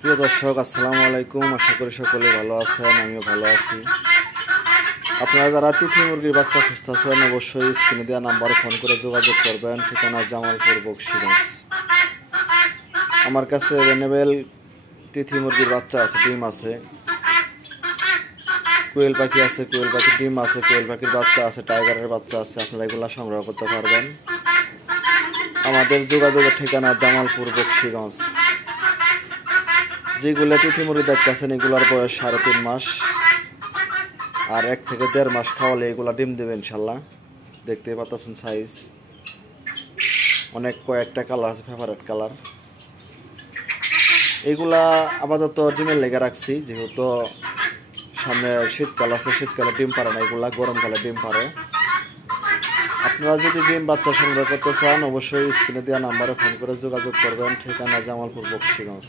প্রিয় দর্শক, আসসালামু আলাইকুম। আশা করি সকলে ভালো আছেন, আমিও ভালো আছি। আপনারা যারা তিথি মুরগির বাচ্চা খুঁজতেছেন অবশ্যই স্ক্রিনে দেওয়া নাম্বারে ফোন করে যোগাযোগ করবেন। ঠিকানা জামালপুর বকশীগঞ্জ। আমার কাছে অ্যাভেলেবেল তিথি মুরগির বাচ্চা আছে, ডিম আছে, কোয়েল পাখি আছে, কোয়েল পাখির ডিম আছে, কোয়েল পাখির বাচ্চা আছে, টাইগারের বাচ্চা আছে। আপনারা এগুলো সংগ্রহ করতে পারবেন। আমাদের যোগাযোগের ঠিকানা জামালপুর বকশীগঞ্জ। যেগুলো তিথি মুরগি দেখতেছেন এগুলার বয়স 3.5 মাস, আর 1 থেকে 1.5 মাস খাওয়ালে এগুলা ডিম দেবে ইনশাল্লাহ। দেখতে পাচ্ছেন সাইজ, অনেক কয়েকটা কালার আছে, ফেভারিট কালার। এগুলা আপাতত ডিমের লেগে রাখছি, যেহেতু সামনে শীতকাল আছে, শীতকালে ডিম পারে না, এগুলা গরমকালে ডিম পারে। আপনারা যদি ডিম বাচ্চা সংগ্রহ করতে চান অবশ্যই স্ক্রিনে দেওয়া নাম্বারে ফোন করে যোগাযোগ করবেন। ঠিকানা জামালপুর বকশীগঞ্জ।